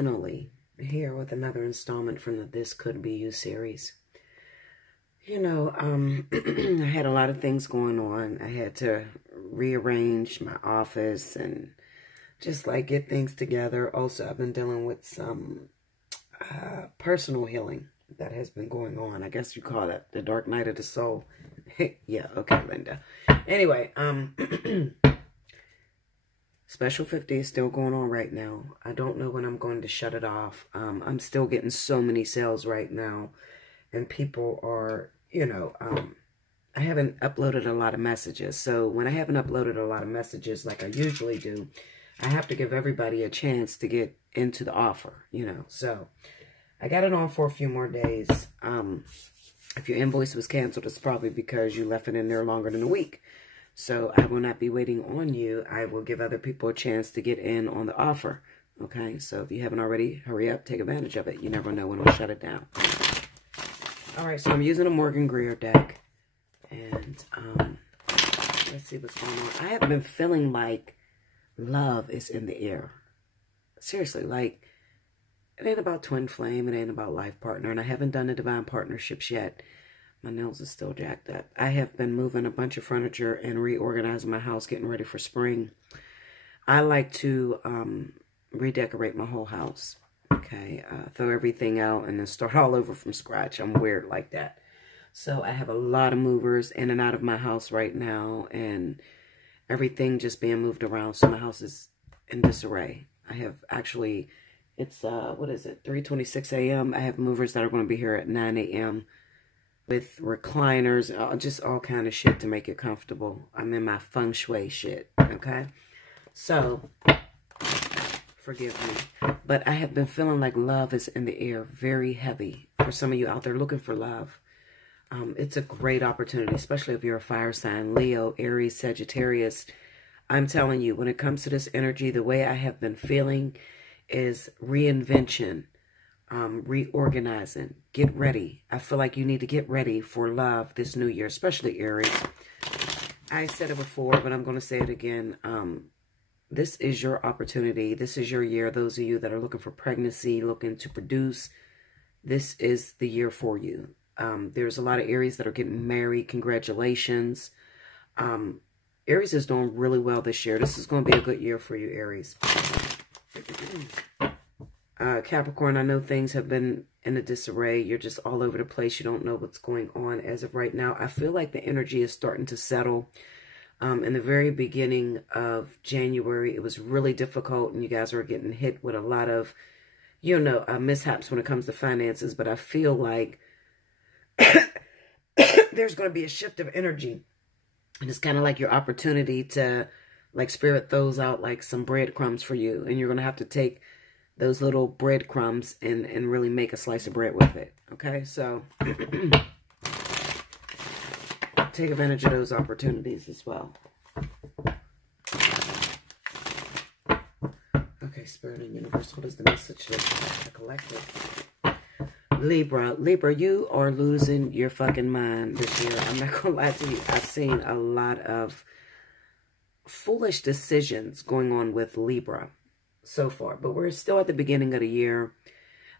finally here with another installment from the This Could Be You series. You know, I had a lot of things going on. I had to rearrange my office and just like get things together. Also, I've been dealing with some personal healing that has been going on. I guess you call that the dark night of the soul. Yeah, okay, Linda. Anyway, Special 50 is still going on right now. I don't know when I'm going to shut it off. I'm still getting so many sales right now. And people are, you know, I haven't uploaded a lot of messages. So when I haven't uploaded a lot of messages like I usually do, I have to give everybody a chance to get into the offer, you know. So I got it on for a few more days. If your invoice was canceled, it's probably because you left it in there longer than a week. So I will not be waiting on you. I will give other people a chance to get in on the offer. Okay, so if you haven't already, hurry up, take advantage of it. You never know when I'll shut it down. All right, so I'm using a Morgan Greer deck. And let's see what's going on. I have been feeling like love is in the air. Seriously, like it ain't about twin flame. It ain't about life partner. And I haven't done the divine partnerships yet. My nails are still jacked up. I have been moving a bunch of furniture and reorganizing my house, getting ready for spring. I like to redecorate my whole house. Okay, throw everything out and then start all over from scratch. I'm weird like that. So I have a lot of movers in and out of my house right now, and everything just being moved around. So my house is in disarray. I have actually, it's, what is it, 3:26 a.m. I have movers that are going to be here at 9 a.m. with recliners, just all kind of shit to make it comfortable. I'm in my feng shui shit, okay? So, forgive me. But I have been feeling like love is in the air, very heavy. For some of you out there looking for love, it's a great opportunity, especially if you're a fire sign, Leo, Aries, Sagittarius. I'm telling you, when it comes to this energy, the way I have been feeling is reinvention. Reorganizing. Get ready. I feel like you need to get ready for love this new year, especially Aries. I said it before, but I'm going to say it again. This is your opportunity. This is your year. Those of you that are looking for pregnancy, looking to produce, this is the year for you. There's a lot of Aries that are getting married. Congratulations. Aries is doing really well this year. This is going to be a good year for you, Aries. Capricorn, I know things have been in a disarray. You're just all over the place. You don't know what's going on as of right now. I feel like the energy is starting to settle. In the very beginning of January, it was really difficult, and you guys were getting hit with a lot of, you know, mishaps when it comes to finances. But I feel like there's going to be a shift of energy. And it's kind of like your opportunity to, like, spirit throws out like some breadcrumbs for you. And you're going to have to take those little breadcrumbs and really make a slice of bread with it. Okay, so take advantage of those opportunities as well. Okay, Spirit and Universe, what is the message for the collective? Libra, you are losing your fucking mind this year. I'm not gonna lie to you. I've seen a lot of foolish decisions going on with Libra so far, but we're still at the beginning of the year.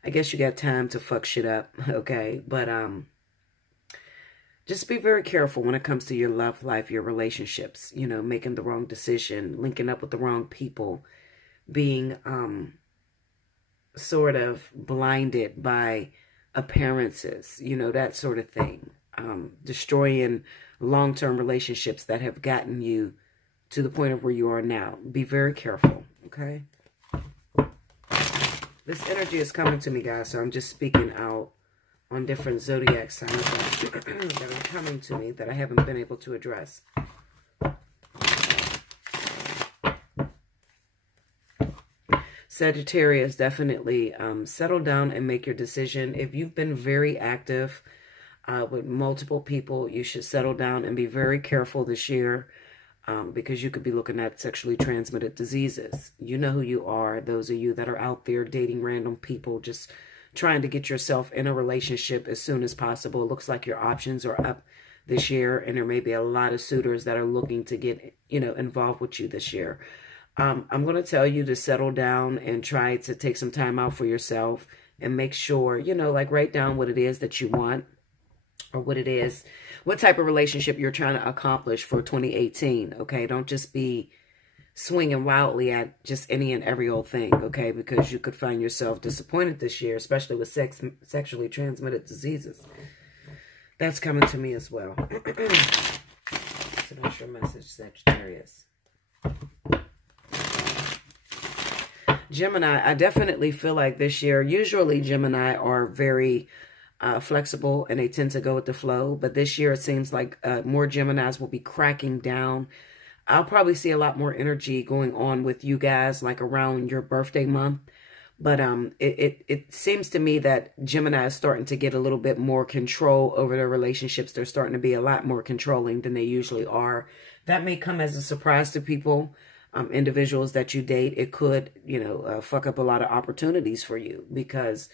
I guess you got time to fuck shit up, okay? But just be very careful when it comes to your love life, your relationships, you know, making the wrong decision, linking up with the wrong people, being sort of blinded by appearances, you know, that sort of thing. Destroying long-term relationships that have gotten you to the point of where you are now. Be very careful, okay? This energy is coming to me, guys, so I'm just speaking out on different zodiac signs that are coming to me that I haven't been able to address. Sagittarius, definitely settle down and make your decision. If you've been very active with multiple people, you should settle down and be very careful this year. Because you could be looking at sexually transmitted diseases. You know who you are. Those of you that are out there dating random people, just trying to get yourself in a relationship as soon as possible. It looks like your options are up this year, and there may be a lot of suitors that are looking to get, you know, involved with you this year. I'm going to tell you to settle down and try to take some time out for yourself and make sure, you know, like write down what it is that you want or what type of relationship you're trying to accomplish for 2018. Okay. Don't just be swinging wildly at just any and every old thing. Okay. Because you could find yourself disappointed this year, especially with sexually transmitted diseases. That's coming to me as well. So that's your message, Sagittarius. Gemini, I definitely feel like this year, usually Gemini are very flexible and they tend to go with the flow. But this year it seems like more Geminis will be cracking down. I'll probably see a lot more energy going on with you guys like around your birthday month. But it seems to me that Gemini is starting to get a little bit more control over their relationships. They're starting to be a lot more controlling than they usually are. That may come as a surprise to people. Individuals that you date. It could, you know, fuck up a lot of opportunities for you, because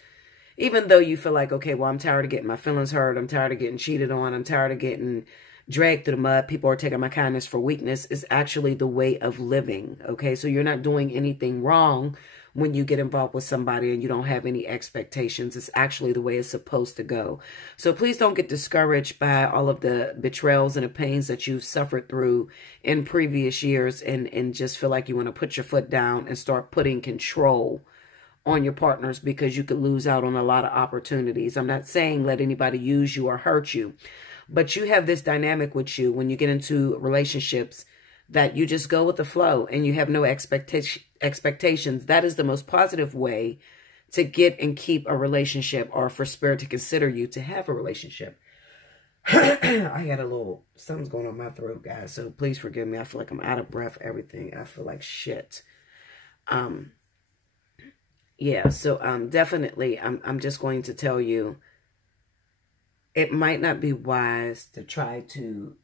even though you feel like, okay, well, I'm tired of getting my feelings hurt, I'm tired of getting cheated on, I'm tired of getting dragged through the mud, people are taking my kindness for weakness, is actually the way of living. Okay, so you're not doing anything wrong when you get involved with somebody and you don't have any expectations. It's actually the way it's supposed to go. So please don't get discouraged by all of the betrayals and the pains that you've suffered through in previous years and just feel like you want to put your foot down and start putting control on your partners, because you could lose out on a lot of opportunities. I'm not saying let anybody use you or hurt you, but you have this dynamic with you when you get into relationships that you just go with the flow and you have no expectations. That is the most positive way to get and keep a relationship, or for spirit to consider you to have a relationship. I got a little, something's going on my throat, guys. So please forgive me. I feel like I'm out of breath, everything. I feel like shit. Yeah, so definitely I'm just going to tell you, it might not be wise to try to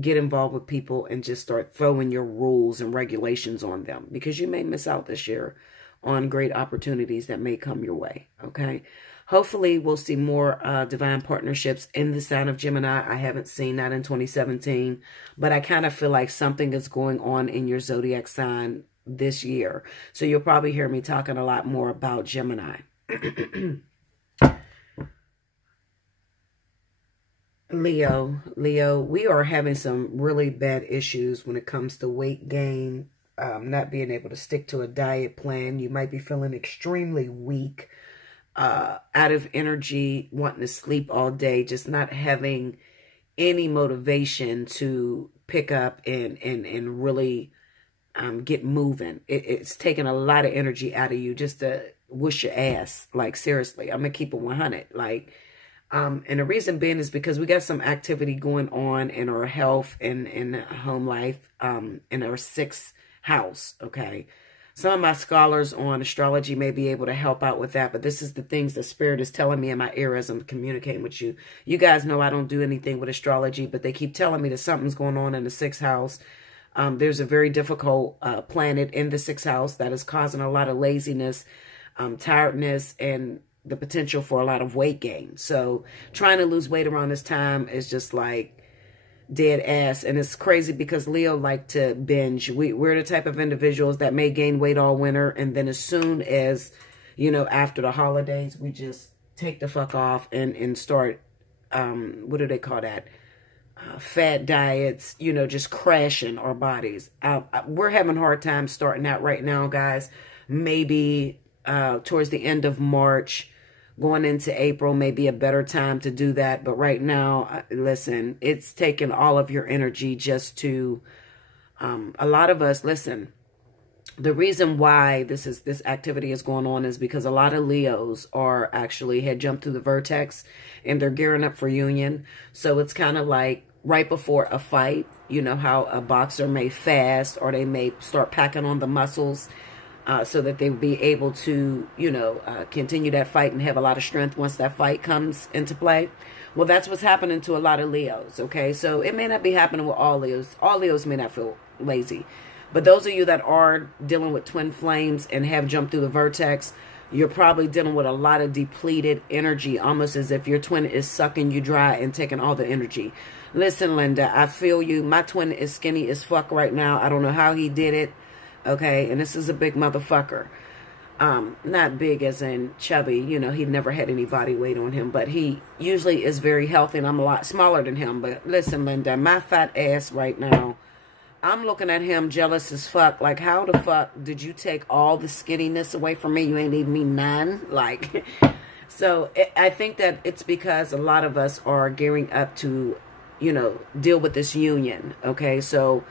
get involved with people and just start throwing your rules and regulations on them, because you may miss out this year on great opportunities that may come your way. Okay. Hopefully we'll see more divine partnerships in the sign of Gemini. I haven't seen that in 2017, but I kind of feel like something is going on in your zodiac sign this year. So you'll probably hear me talking a lot more about Gemini. Leo, we are having some really bad issues when it comes to weight gain, not being able to stick to a diet plan. You might be feeling extremely weak, out of energy, wanting to sleep all day, just not having any motivation to pick up and really get moving. It's taking a lot of energy out of you just to wish your ass. Like, seriously, I'm going to keep it 100. Like, and the reason being is because we got some activity going on in our health and in home life, in our 6th house. Okay. Some of my scholars on astrology may be able to help out with that, but this is the things the spirit is telling me in my ear as I'm communicating with you. You guys know I don't do anything with astrology, but they keep telling me that something's going on in the 6th house. There's a very difficult planet in the 6th house that is causing a lot of laziness, tiredness, and the potential for a lot of weight gain. So trying to lose weight around this time is just like dead ass. And it's crazy because Leo like to binge. We're the type of individuals that may gain weight all winter, and then as soon as, you know, after the holidays, we just take the fuck off and start, what do they call that? Fat diets, you know, just crashing our bodies. We're having a hard time starting out right now, guys. Maybe towards the end of March, going into April may be a better time to do that. But right now, listen, it's taking all of your energy just to, a lot of us, listen, the reason why this activity is going on is because a lot of Leos had jumped through the vertex and they're gearing up for union. So it's kind of like right before a fight, you know how a boxer may fast or they may start packing on the muscles, so that they will be able to, you know, continue that fight and have a lot of strength once that fight comes into play. Well, that's what's happening to a lot of Leos, okay? So it may not be happening with all Leos. All Leos may not feel lazy. But those of you that are dealing with twin flames and have jumped through the vertex, you're probably dealing with a lot of depleted energy, almost as if your twin is sucking you dry and taking all the energy. Listen, Linda, I feel you. My twin is skinny as fuck right now. I don't know how he did it. Okay, and this is a big motherfucker. Not big as in chubby, you know, he never had any body weight on him, but he usually is very healthy, and I'm a lot smaller than him. But listen, Linda, my fat ass right now, I'm looking at him jealous as fuck. Like, how the fuck did you take all the skinniness away from me? You ain't even me none. Like, so I think that it's because a lot of us are gearing up to, you know, deal with this union. Okay, so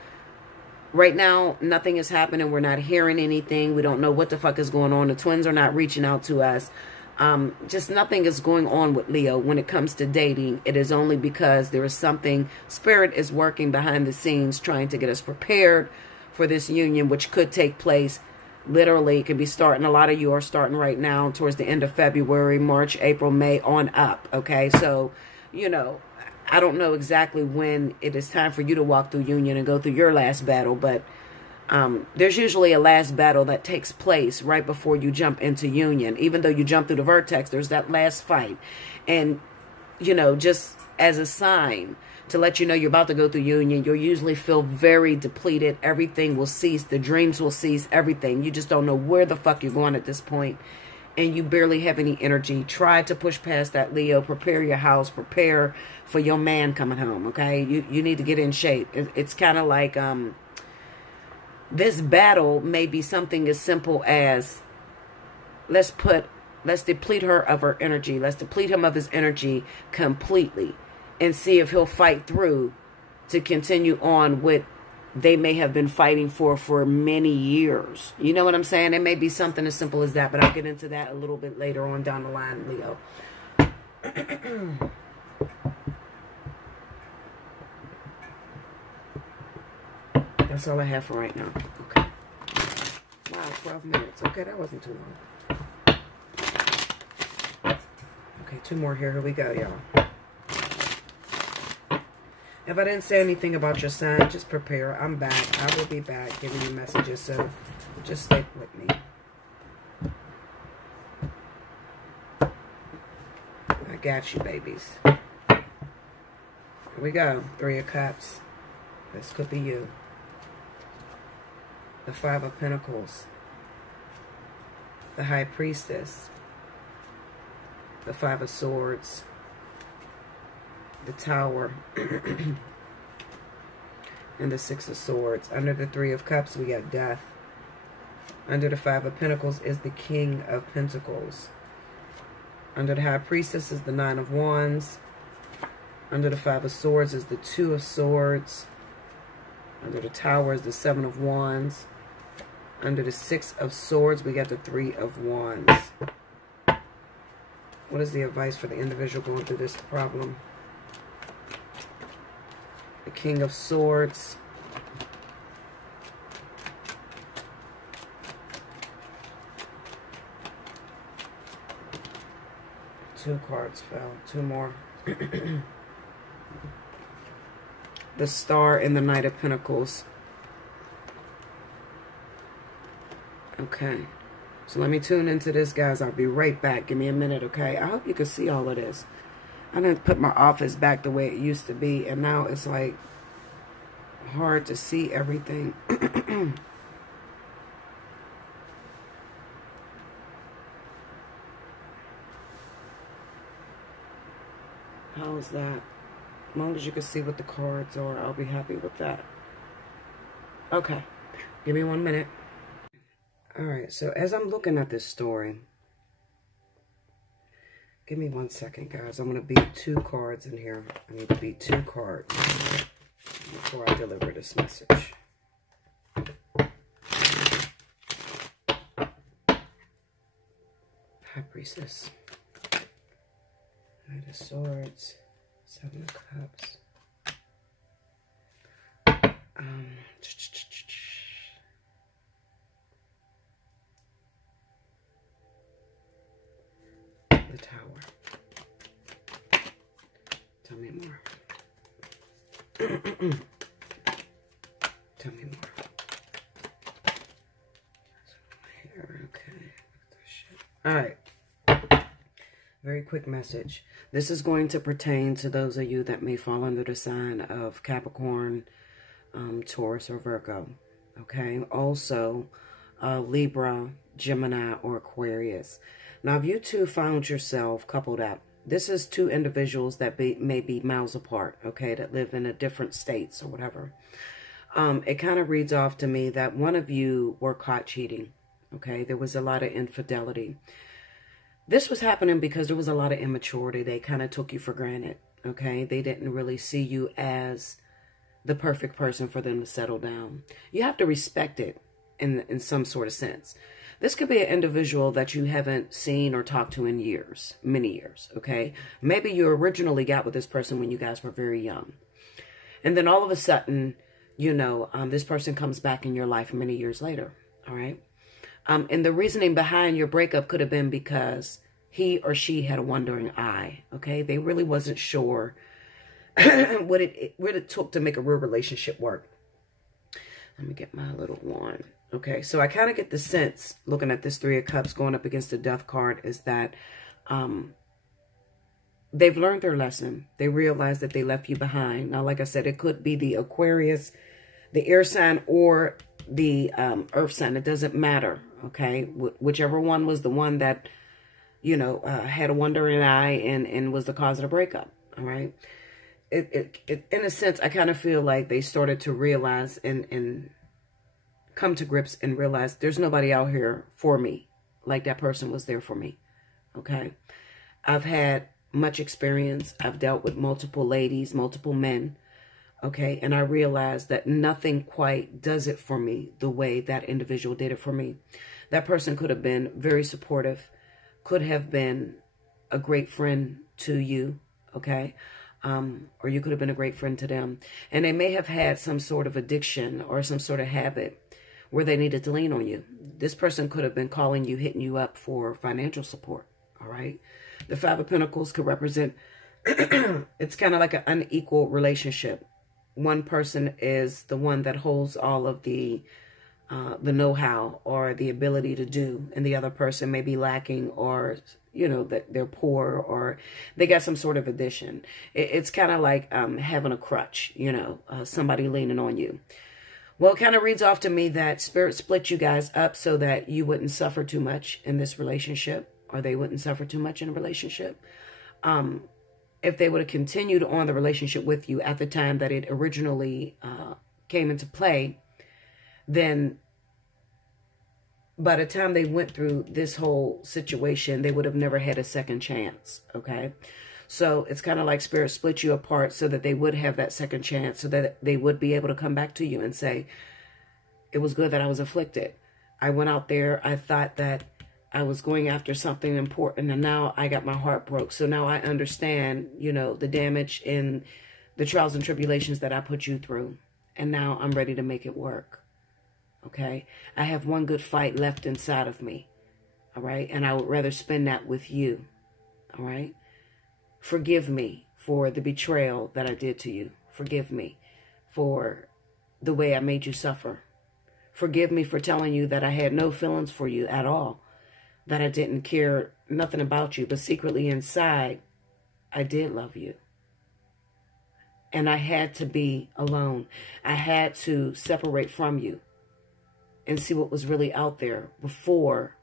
right now, nothing is happening. We're not hearing anything. We don't know what the fuck is going on. The twins are not reaching out to us. Just nothing is going on with Leo when it comes to dating. It is only because there is something, Spirit is working behind the scenes trying to get us prepared for this union, which could take place. Literally, it could be starting. A lot of you are starting right now towards the end of February, March, April, May on up. Okay, so, you know, I don't know exactly when it is time for you to walk through union and go through your last battle, but there's usually a last battle that takes place right before you jump into union. Even though you jump through the vertex, there's that last fight. And, you know, just as a sign to let you know you're about to go through union, you'll usually feel very depleted. Everything will cease. The dreams will cease. Everything. You just don't know where the fuck you're going at this point. And you barely have any energy. Try to push past that, Leo. Prepare your house. Prepare for your man coming home, okay? You need to get in shape. It's kind of like this battle may be something as simple as let's deplete her of her energy. Let's deplete him of his energy completely and see if he'll fight through to continue on with they may have been fighting for many years. You know what I'm saying? It may be something as simple as that, but I'll get into that a little bit later on down the line, Leo. That's all I have for right now. Okay. Wow, 12 minutes. Okay, that wasn't too long. Okay, 2 more here. Here we go, y'all. If I didn't say anything about your sign, just prepare. I'm back. I will be back giving you messages, so just stick with me. I got you, babies. Here we go. 3 of Cups. This could be you. The 5 of Pentacles. The High Priestess. The 5 of Swords. The Tower. And the 6 of Swords. Under the 3 of Cups, we got Death. Under the 5 of Pentacles is the King of Pentacles. Under the High Priestess is the 9 of Wands. Under the 5 of Swords is the 2 of Swords. Under the Tower is the 7 of Wands. Under the 6 of Swords, we got the 3 of Wands. What is the advice for the individual going through this problem? The King of Swords. Two cards fell. 2 more. The Star and the Knight of Pentacles. Okay. So let me tune into this, guys. I'll be right back. Give me a minute, okay? I hope you can see all of this. I didn't put my office back the way it used to be, and now it's like hard to see everything. How is that? As long as you can see what the cards are, I'll be happy with that. Okay. Give me 1 minute. Alright, so as I'm looking at this story, give me 1 second, guys. I'm going to beat 2 cards in here. I need to beat 2 cards before I deliver this message. High Priestess. Knight of Swords. 7 of Cups. The Tower. Tell me more. Tell me more. Here, okay. Alright. Very quick message. This is going to pertain to those of you that may fall under the sign of Capricorn, Taurus, or Virgo. Okay. Also, Libra, Gemini, or Aquarius. Now, if you two found yourself coupled up, this is two individuals that may be miles apart, okay, that live in a different states or whatever. It kind of reads off to me that one of you were caught cheating, okay? There was a lot of infidelity. This was happening because there was a lot of immaturity. They kind of took you for granted, okay? They didn't really see you as the perfect person for them to settle down. You have to respect it in some sort of sense. This could be an individual that you haven't seen or talked to in years, many years, okay? Maybe you originally got with this person when you guys were very young. And then all of a sudden, you know, this person comes back in your life many years later, all right? And the reasoning behind your breakup could have been because he or she had a wandering eye, okay? They really wasn't sure what it took to make a real relationship work. Let me get my little wand. Okay, so I kind of get the sense, looking at this Three of Cups going up against the Death card, is that they've learned their lesson. They realize that they left you behind. Now, like I said, it could be the Aquarius, the air sign, or the earth sign. It doesn't matter, okay? Whichever one was the one that, you know, had a wandering eye and was the cause of the breakup, all right? It in a sense, I kind of feel like they started to realize and come to grips and realize there's nobody out here for me like that person was there for me, okay? I've had much experience. I've dealt with multiple ladies, multiple men, okay? And I realized that nothing quite does it for me the way that individual did it for me. That person could have been very supportive, could have been a great friend to you, okay? Or you could have been a great friend to them. And they may have had some sort of addiction or some sort of habit where they needed to lean on you. This person could have been calling you, hitting you up for financial support, all right? The Five of Pentacles could represent, it's kind of like an unequal relationship. One person is the one that holds all of the know-how or the ability to do, and the other person may be lacking, or, you know, that they're poor, or they got some sort of addiction. It's kind of like having a crutch, you know, somebody leaning on you. Well, it kind of reads off to me that Spirit split you guys up so that you wouldn't suffer too much in this relationship, or they wouldn't suffer too much in a relationship. If they would have continued on the relationship with you at the time that it originally came into play, then by the time they went through this whole situation, they would have never had a second chance, okay? So it's kind of like Spirit split you apart so that they would have that second chance, so that they would be able to come back to you and say, it was good that I was afflicted. I went out there, I thought that I was going after something important, and now I got my heart broke. So now I understand, you know, the damage and the trials and tribulations that I put you through. And now I'm ready to make it work, okay? I have one good fight left inside of me, all right? And I would rather spend that with you, all right? Forgive me for the betrayal that I did to you. Forgive me for the way I made you suffer. Forgive me for telling you that I had no feelings for you at all, that I didn't care nothing about you, but secretly inside, I did love you. And I had to be alone. I had to separate from you and see what was really out there before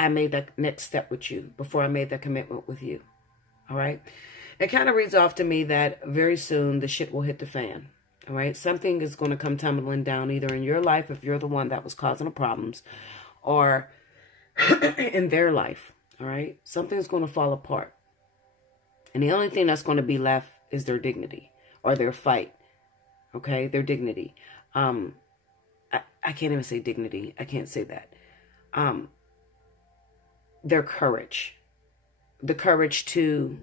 I made that next step with you, before I made that commitment with you, all right? It kind of reads off to me that very soon the shit will hit the fan, all right? Something is going to come tumbling down, either in your life, if you're the one that was causing the problems, or in their life, all right? Something's going to fall apart. And the only thing that's going to be left is their dignity, or their fight, okay? Their dignity. I can't even say dignity. I can't say that. Their courage. The courage to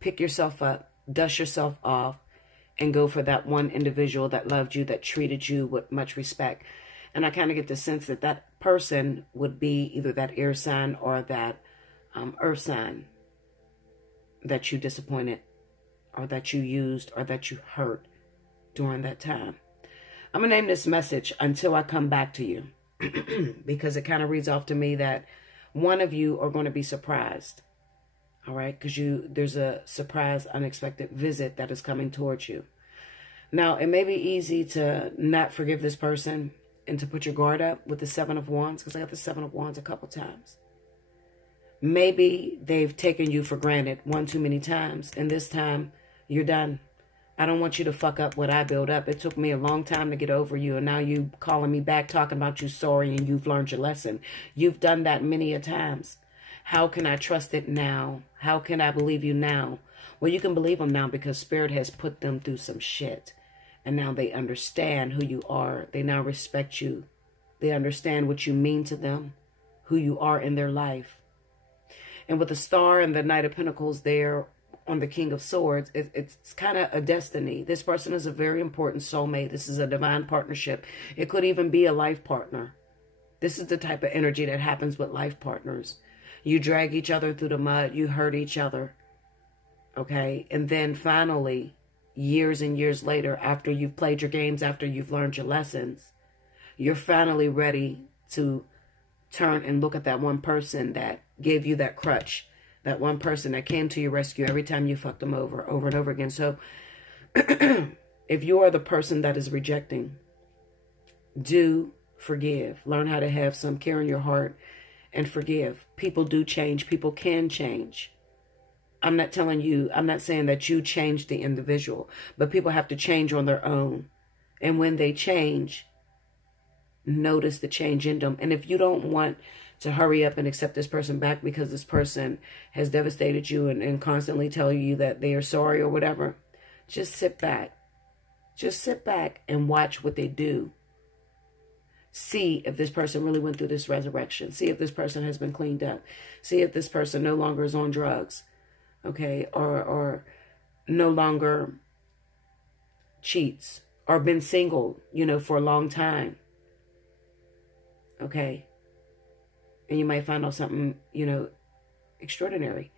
pick yourself up, dust yourself off, and go for that one individual that loved you, that treated you with much respect. And I kind of get the sense that that person would be either that air sign or that earth sign that you disappointed, or that you used, or that you hurt during that time. I'm going to name this message Until I Come Back to You, because it kind of reads off to me that One of you are going to be surprised. All right, because there's a surprise, unexpected visit that is coming towards you. Now, it may be easy to not forgive this person and to put your guard up with the Seven of Wands, because I got the Seven of Wands a couple times. Maybe they've taken you for granted one too many times, and this time you're done. I don't want you to fuck up what I built up. It took me a long time to get over you, and now you calling me back talking about you sorry and you've learned your lesson. You've done that many a times. How can I trust it now? How can I believe you now? Well, you can believe them now because Spirit has put them through some shit. And now they understand who you are. They now respect you. They understand what you mean to them, who you are in their life. And with the Star and the Knight of Pentacles there on the King of Swords, it's kind of a destiny. This person is a very important soulmate. This is a divine partnership. It could even be a life partner. This is the type of energy that happens with life partners. You drag each other through the mud. You hurt each other. Okay? And then finally, years and years later, after you've played your games, after you've learned your lessons, you're finally ready to turn and look at that one person that gave you that crutch. That one person that came to your rescue every time you fucked them over and over again. So, if you are the person that is rejecting, do forgive. Learn how to have some care in your heart and forgive. People do change. People can change. I'm not saying that you change the individual, but people have to change on their own. And when they change, notice the change in them. And if you don't want to hurry up and accept this person back because this person has devastated you and constantly tell you that they are sorry or whatever, just sit back. Just sit back and watch what they do. See if this person really went through this resurrection. See if this person has been cleaned up. See if this person no longer is on drugs. Okay, or no longer cheats or been single, for a long time. Okay. And you might find out something, extraordinary,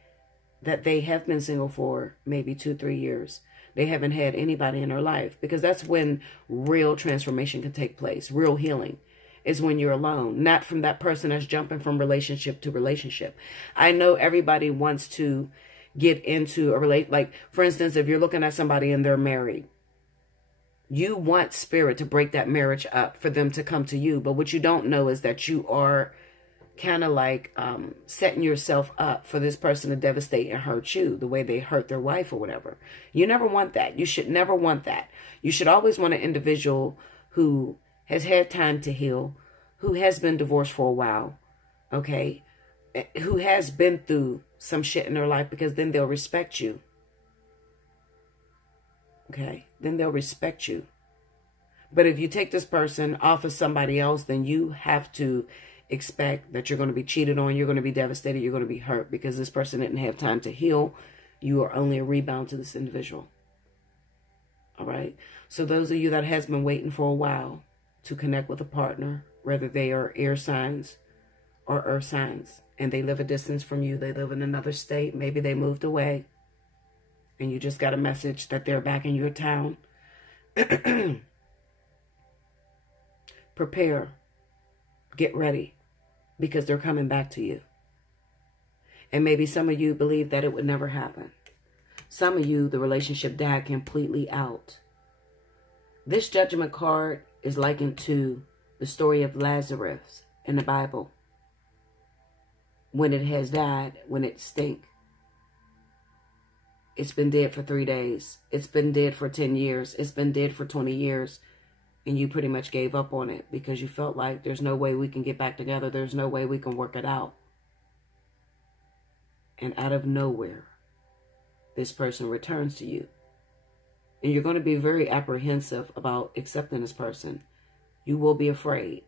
that they have been single for maybe 2-3 years. They haven't had anybody in their life, because that's when real transformation can take place. Real healing is when you're alone, not from that person that's jumping from relationship to relationship. I know everybody wants to get into like, for instance, if you're looking at somebody and they're married, you want Spirit to break that marriage up for them to come to you. But what you don't know is that you are kind of like setting yourself up for this person to devastate and hurt you the way they hurt their wife or whatever. You never want that. You should never want that. You should always want an individual who has had time to heal, who has been divorced for a while, okay, who has been through some shit in their life, because then they'll respect you. Okay, then they'll respect you. But if you take this person off of somebody else, then you have to expect that you're going to be cheated on, you're going to be devastated, you're going to be hurt, because this person didn't have time to heal. You are only a rebound to this individual. All right? So those of you that has been waiting for a while to connect with a partner, whether they are air signs or earth signs, and they live a distance from you, they live in another state, maybe they moved away, and you just got a message that they're back in your town, prepare, get ready, because they're coming back to you. And maybe some of you believe that it would never happen. Some of you, the relationship died completely out. This Judgment card is likened to the story of Lazarus in the Bible. When it has died, when it stinks. It's been dead for 3 days. It's been dead for 10 years. It's been dead for 20 years. And you pretty much gave up on it because you felt like there's no way we can get back together. There's no way we can work it out. And out of nowhere, this person returns to you. And you're going to be very apprehensive about accepting this person. You will be afraid.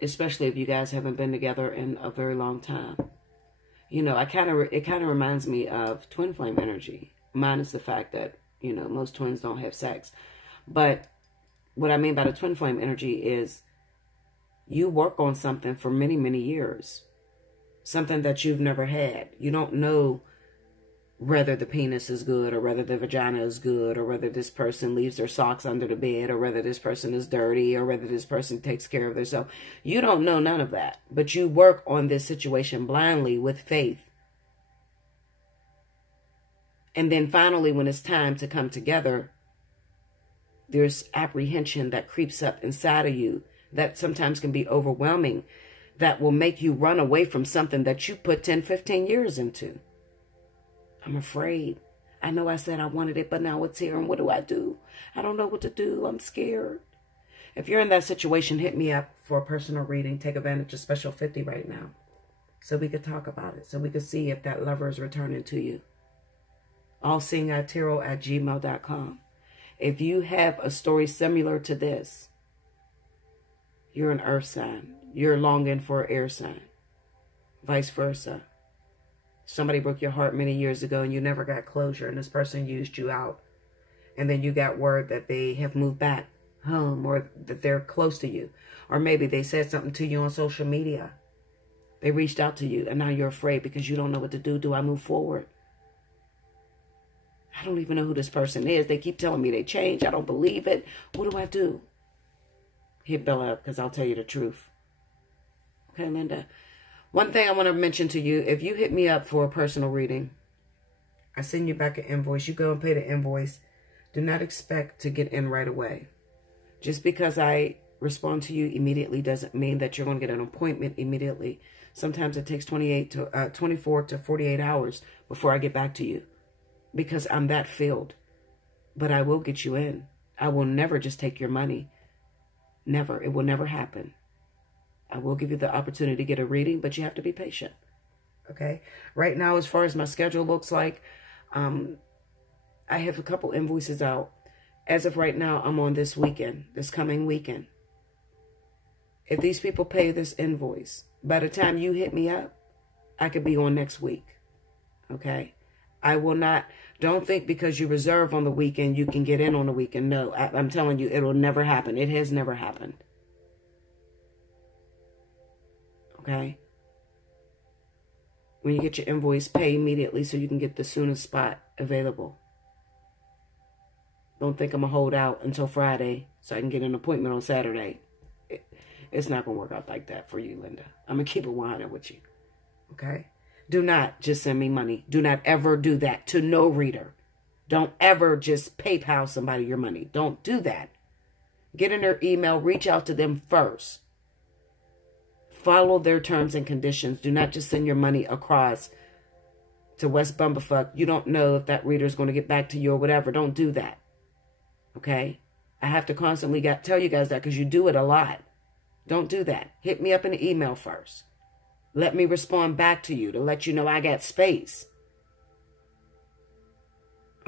Especially if you guys haven't been together in a very long time. You know, it kind of reminds me of twin flame energy. Minus the fact that, you know, most twins don't have sex. But what I mean by the twin flame energy is you work on something for many, many years. Something that you've never had. You don't know whether the penis is good or whether the vagina is good or whether this person leaves their socks under the bed or whether this person is dirty or whether this person takes care of themselves. You don't know none of that, but you work on this situation blindly with faith. And then finally, when it's time to come together, there's apprehension that creeps up inside of you that sometimes can be overwhelming, that will make you run away from something that you put 10, 15 years into. I'm afraid. I know I said I wanted it, but now it's here, and what do? I don't know what to do. I'm scared. If you're in that situation, hit me up for a personal reading. Take advantage of special 50 right now so we could talk about it, so we could see if that lover is returning to you. Allseeingeyetarot@gmail.com. If you have a story similar to this, you're an earth sign. You're longing for an air sign. Vice versa. Somebody broke your heart many years ago and you never got closure, and this person used you out. And then you got word that they have moved back home or that they're close to you. Or maybe they said something to you on social media. They reached out to you and now you're afraid because you don't know what to do. Do I move forward? I don't even know who this person is. They keep telling me they changed. I don't believe it. What do I do? Hit Bella up because I'll tell you the truth. Okay, Linda. One thing I want to mention to you, if you hit me up for a personal reading, I send you back an invoice. You go and pay the invoice. Do not expect to get in right away. Just because I respond to you immediately doesn't mean that you're going to get an appointment immediately. Sometimes it takes 24 to 48 hours before I get back to you because I'm that filled. But I will get you in. I will never just take your money. Never. It will never happen. I will give you the opportunity to get a reading, but you have to be patient. Okay? Right now, as far as my schedule looks like, I have a couple invoices out. As of right now, I'm on this weekend, this coming weekend. If these people pay this invoice, by the time you hit me up, I could be on next week. Okay? I will not, don't think because you reserve on the weekend, you can get in on the weekend. No, I'm telling you, it will never happen. It has never happened. Okay? When you get your invoice, pay immediately so you can get the soonest spot available. Don't think I'm going to hold out until Friday so I can get an appointment on Saturday. It's not going to work out like that for you, Linda. I'm going to keep it 100 with you. Okay? Do not just send me money. Do not ever do that to no reader. Don't ever just PayPal somebody your money. Don't do that. Get in their email. Reach out to them first. Follow their terms and conditions. Do not just send your money across to West Bumblefuck. You don't know if that reader is going to get back to you or whatever. Don't do that. Okay? I have to constantly tell you guys that because you do it a lot. Don't do that. Hit me up in the email first. Let me respond back to you to let you know I got space.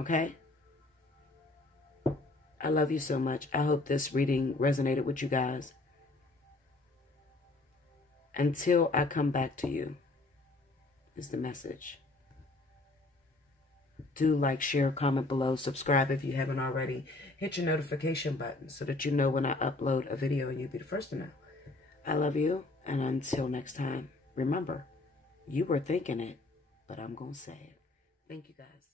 Okay? I love you so much. I hope this reading resonated with you guys. Until I come back to you is the message. Do like, share, comment below. Subscribe if you haven't already. Hit your notification button so that you know when I upload a video and you'll be the first to know. I love you. And until next time, remember, you were thinking it, but I'm going to say it. Thank you, guys.